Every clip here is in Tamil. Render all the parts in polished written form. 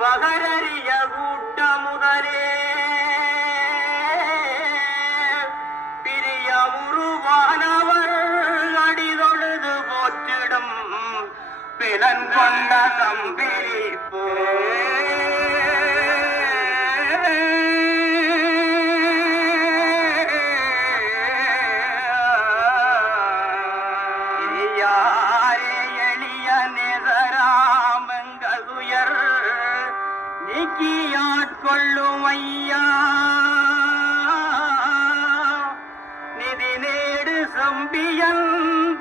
பகரறிய கூட்ட முதலே பிரியமுருவானவர் அடிதொழுது போற்றிடும் பிலன் கொண்ட தம்பிரிப்போ கொள்ளும் ஐயா நிதி நேடு சம்பியன்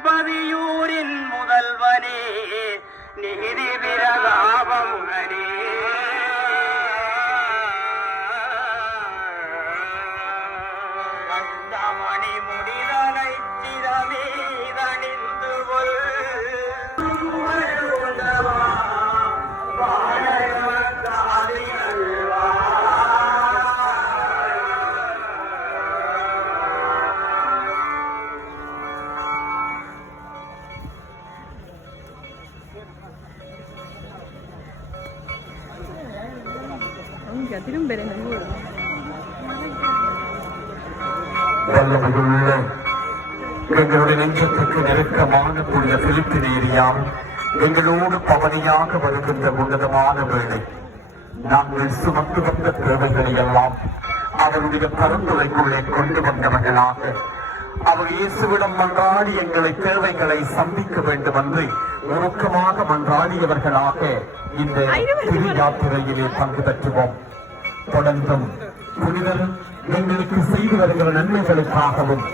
பதியூரின் முதல்வனே நிதி பிரதாபமுகனே மணி முடிதலை சிறமீதணிந்து எங்களுடைய நெஞ்சத்துக்கு நெருக்கமான புனித பிலிப்பின் ஏரியாவும் எங்களோடு பவனியாக வருகின்ற உன்னதமான வேளை நாங்கள் சுமந்து வந்த தேவைகளை எல்லாம் அவருடைய பரந்துரைக்குள்ளே கொண்டு வந்தவர்களாக அவர் இயேசுவிடம் மன்றாடி எங்களை தேவைகளை சந்திக்க வேண்டும் என்று உருக்கமாக மன்றாடியவர்களாக இந்த திரு யாத்திரையிலே பங்கு பெற்றுவோம். தொடர்ந்தும் புனிதர் எங்களுக்கு செய்து வருகிற நன்மைகளுக்காகவும்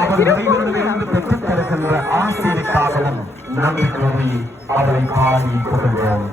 அவர் இறைவனிலிருந்து பெற்றுத் தருகின்ற ஆசிரியருக்காகவும் நன்றி கூறி அவரை பாடி கொள்கிறோம்.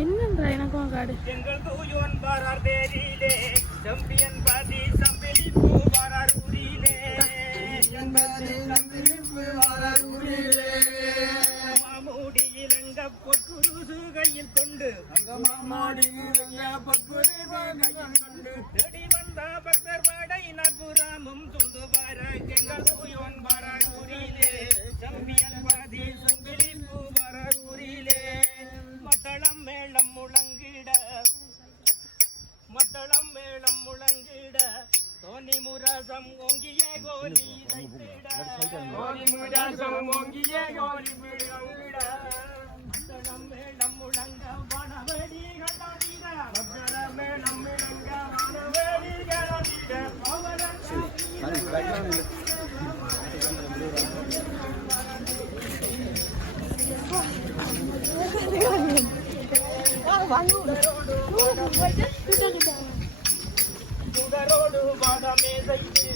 என்னன்றா எனக்கும் காடு எங்கள் தூயோன் பாரார் தேரிலே செம்பியன் பாதி சம்பிடிப்பு பாரார் ஊரிலே மாமூடி இளங்க பொற்குருசு கையில் கொண்டு தேடி வந்த பக்தர் படை நட்புராமும் துண்டு பார எங்கள் தூயோன் பாரார் ஊரிலே செம்பியன் பாதி சம்பிடிப்பு பாரார் ஊரிலே மத்தளம் மேளம் முழங்கிட தோனி முரசம் ஓங்கிய கோலி மத்தளம் மேளம் முழங்க வனவெடி கண்டாடிட மத்தளம் மேளம் முழங்க வனவெடி கண்டாடிட சுடரோடு வாதமே செய்து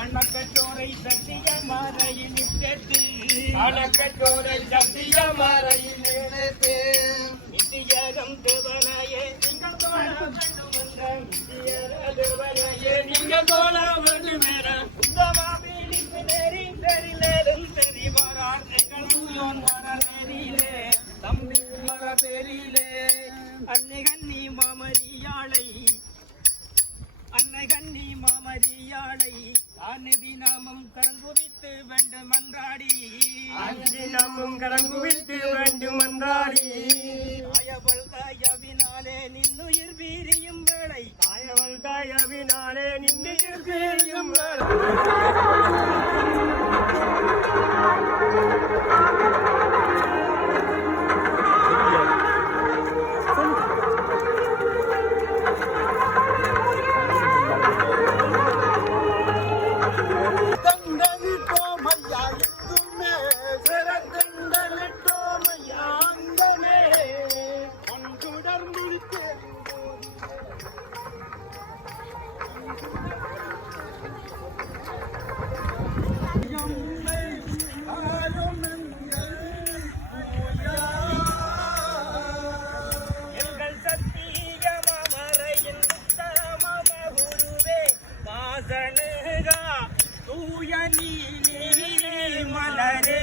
அணக்கச்சோரை சத்திய மாறையில் நிற்கத்து அணக்கச்சோரை சத்திய மாறையில் நிற்கத்து நித்தியகம் தேவனையே நீங்கள் தோழ வேண்டும் என்ற நித்தியர தேவனையே நீங்கள் தோழ வேண்டும் என இந்த மாமீனிக்கு நேரி தெரிலேதும் தெரிவாரார் எங்கள் தூயோன் வர நேரிலே தம்பி வர பேரிலே அன்னைகண்ணி மாமரியாளை ஆனதி நாமம் கடங்குவித்து வேண்டும் அன்றாடி ஆயவள் தாயவினாலே நின்னுயிர் வீரியும் வேளை எங்கள் சத்திய மாமரையின் உத்தம குருவே வாசனுகா தூய நீலி மலரே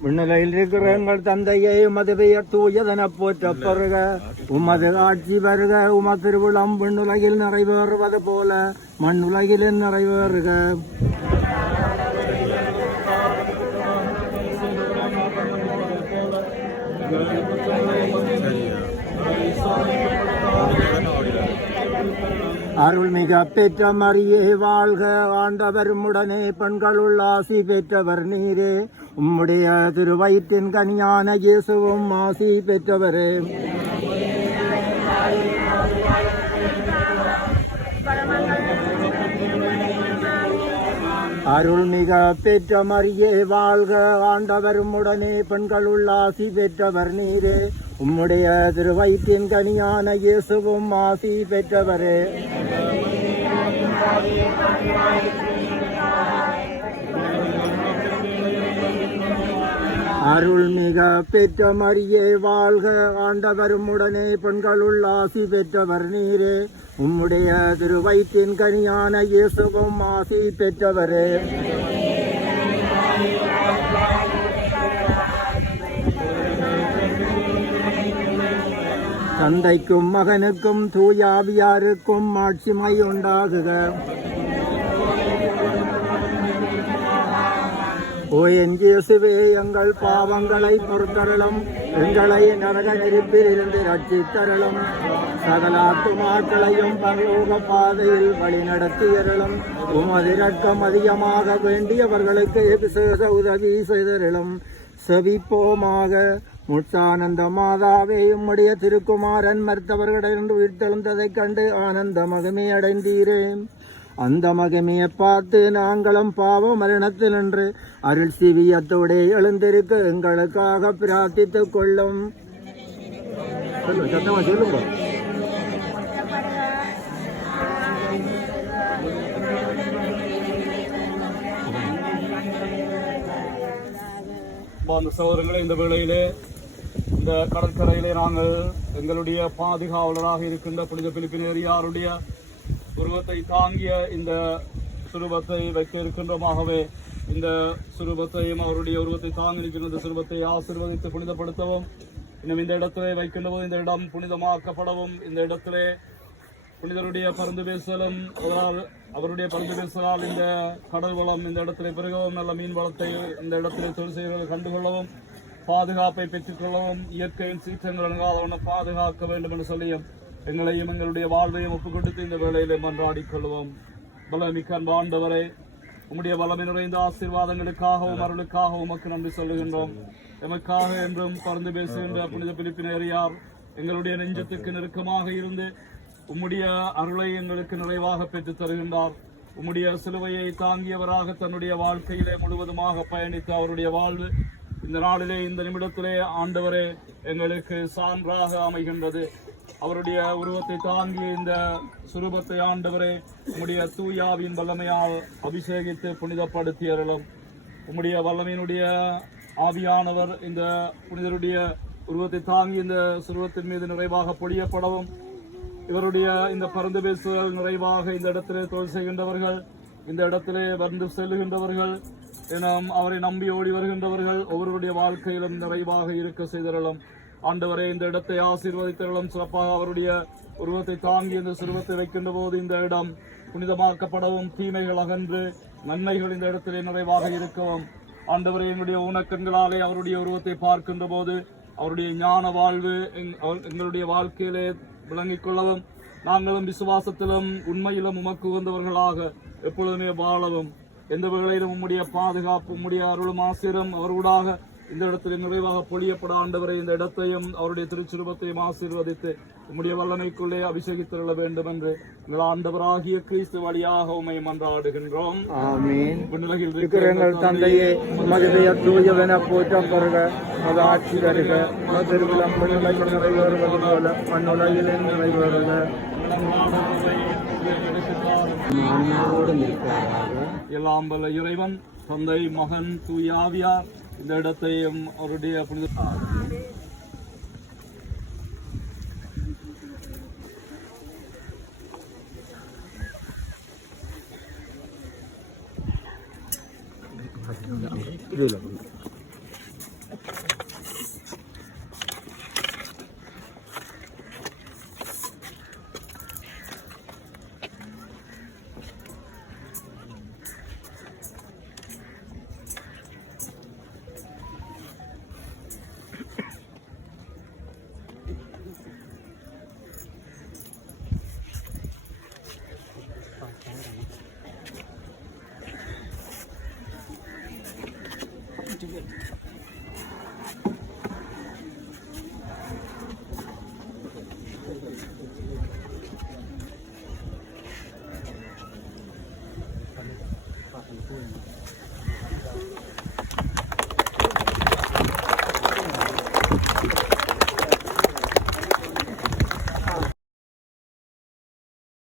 விண்ணிலையில் இருக்கிற எங்கள் தந்தையை உமது பெயர் தூயதென போற்றப் பெறுக. உமது ஆட்சி வருக. உமது திருவிழம் விண்ணுலகில் நிறைவேறுவது போல மண்ணுலகிலும் நிறைவேறுக. அருள்மிக பெற்ற மரியே வாழ்க, ஆண்டவர் உடனே பெண்களுள் ஆசி பெற்றவர் நீரே. உம்முடைய திருவயிற்றின் கனியான இயேசுவும் ஆசி பெற்றவரே. அருள்மிக பெற்ற மரியே வாழ்க, ஆண்டவர் உடனே பெண்களுள் ஆசி பெற்றவர் நீரே. உம்முடைய திருவயிற்றின் கனியான இயேசுவும் ஆசி பெற்றவரே. அருள்மிக பெற்ற மரியே வாழ்க, ஆண்டவர் உடனே பெண்களுள் ஆசி பெற்றவர் நீரே. உம்முடைய திருவயிற்றின் கனியான இயேசுவும் ஆசி பெற்றவரே. தந்தைக்கும் மகனுக்கும் தூயாவியாருக்கும் மாட்சிமை உண்டாகுக. ஓ என் இயேசுவே, எங்கள் பாவங்களை பொறுத்தருளும், எங்களை நரக நெருப்பில் இருந்து ரட்சித்தருளும், சகல ஆத்துமாக்களையும் பரலோக பாதையில் வழி நடத்தியருளும். உமது இரக்கம் அதிகமாக வேண்டியவர்களுக்கு விசேஷ உதவி செய்தருளும். செவிப்போமாக. முற்றானந்த மாதாவே, உம்முடைய திருக்குமாரன் மருத்துவர்களிடம் உயிர்த்தெழுந்ததைக் கண்டு ஆனந்த மகிமை அடைந்தீரே. அந்த மகிமையை பார்த்து நாங்களும் பாவ மரணத்தில் நின்று அருள் சிவியத்தோடு எழுந்திருக்க எங்களுக்காக பிரார்த்தித்துக் கொள்ளும். சொல்லுங்க. சகோதரர்களே, இந்த வேளையிலே இந்த கடற்கரையிலே நாங்கள் எங்களுடைய பாதுகாவலராக இருக்கின்ற புனித பிலிப்பினேரியாருடைய உருவத்தை தாங்கிய இந்த சுரூபத்தை வைக்க இருக்கின்றமாகவே இந்த சுரூபத்தையும் அவருடைய உருவத்தை தாங்கி இருக்கின்ற இந்த சுரூபத்தை ஆசீர்வதித்து புனிதப்படுத்தவும், இன்னும் இந்த இடத்திலே வைக்கின்ற போது இந்த இடம் புனிதமாக்கப்படவும், இந்த இடத்திலே புனிதருடைய பருந்து பேசலும் அவருடைய பருந்து பேசலால் இந்த கடல் வளம் இந்த இடத்திலே பெருகவும், நல்ல மீன் வளத்தை இந்த இடத்திலே தொழில் செய்வர்கள் கண்டுகொள்ளவும், பாதுகாப்பை பெற்றுக்கொள்ளவும், இயற்கையின் சீற்றங்கள் அணுகாதவன பாதுகாக்க வேண்டும் என்று சொல்லியும் எங்களையும் எங்களுடைய வாழ்வையும் ஒப்புக் கொடுத்து இந்த வேளையிலே மன்றாடிக் கொள்வோம். பலமிக்க ஆண்டவரே, உம்முடைய வல்லமை நிறைந்த ஆசீர்வாதங்களுக்காகவும் அருளுக்காகவும் உமக்கு நன்றி சொல்லுகின்றோம். எமக்காக என்றும் பறந்து பேசுகின்ற புனித பிலிப்பினேரியார் எங்களுடைய நெஞ்சத்துக்கு நெருக்கமாக இருந்து உம்முடைய அருளை எங்களுக்கு நிறைவாக பெற்றுத் தருகின்றார். உம்முடைய சிலுவையை தாங்கியவராக தன்னுடைய வாழ்க்கையிலே முழுவதுமாக பயணித்த அவருடைய வாழ்வு இந்த நாளிலே இந்த நிமிடத்திலே ஆண்டவரே எங்களுக்கு சான்றாக அமைகின்றது. அவருடைய உருவத்தை தாங்கி இந்த சுரூபத்தை ஆண்டவரே உம்முடைய தூயாவின் வல்லமையால் அபிஷேகித்து புனிதப்படுத்தியறலும். உம்முடைய வல்லமையினுடைய ஆவியானவர் இந்த புனிதருடைய உருவத்தை தாங்கி இந்த சுரூபத்தின் மீது நிறைவாக பொழியப்படவும், இவருடைய இந்த பறந்து பேசுதல் நிறைவாக இந்த இடத்திலே தொழில் செய்கின்றவர்கள், இந்த இடத்திலே வந்து செல்லுகின்றவர்கள், எனும் அவரை நம்பி ஓடி வருகின்றவர்கள் ஒவ்வொருடைய வாழ்க்கையிலும் நிறைவாக இருக்க செய்தரலும். ஆண்டவரே, இந்த இடத்தை ஆசீர்வதித்தரலும். சிறப்பாக அவருடைய உருவத்தை தாங்கி இந்த சுருவத்தை வைக்கின்ற போது இந்த இடம் புனிதமாக்கப்படவும், தீமைகள் அகன்று நன்மைகள் இந்த இடத்திலே நிறைவாக இருக்கவும். ஆண்டவரே, எங்களுடைய ஊனக்கண்களாலே அவருடைய உருவத்தை பார்க்கின்ற போது அவருடைய ஞான வாழ்வு எங்களுடைய வாழ்க்கையிலே விளங்கிக் கொள்ளவும், நாங்களும் விசுவாசத்திலும் உண்மையிலும் உமக்கு உகந்தவர்களாக எப்பொழுதுமே வாழவும், எந்த வேளையிலும் உம்முடைய பாதுகாப்பு உம்முடைய அருளும் ஆசீரும் அவர்களாக இந்த இடத்தில் நிறைவாக பொழியப்பட ஆண்டவரை இந்த இடத்தையும் அவருடைய திருச்சுருபத்தையும் ஆசீர்வதித்து உம்முடைய வல்லமைக்குள்ளே அபிஷேகித்துள்ள வேண்டும் என்று எங்கள் ஆண்டவராகிய கிறிஸ்து வழியாக உம்மை மன்றாடுகின்றோம். ஆமென். விண்ணுலகில் இருக்கிற எங்கள் தந்தையே, உமது பெயர் தூயவென போற்றப்படுக, உமது ஆட்சி வருக, உமது திருவிழம் விண்ணுலகில் நிறைவேறுவது போல மண்ணுலகில் நிறைவேறுக. எல்லாம் வல்ல இறைவன் தந்தை, மகன், தூயாவியார் இந்த இடத்தையும் அவருடைய புனித இதுல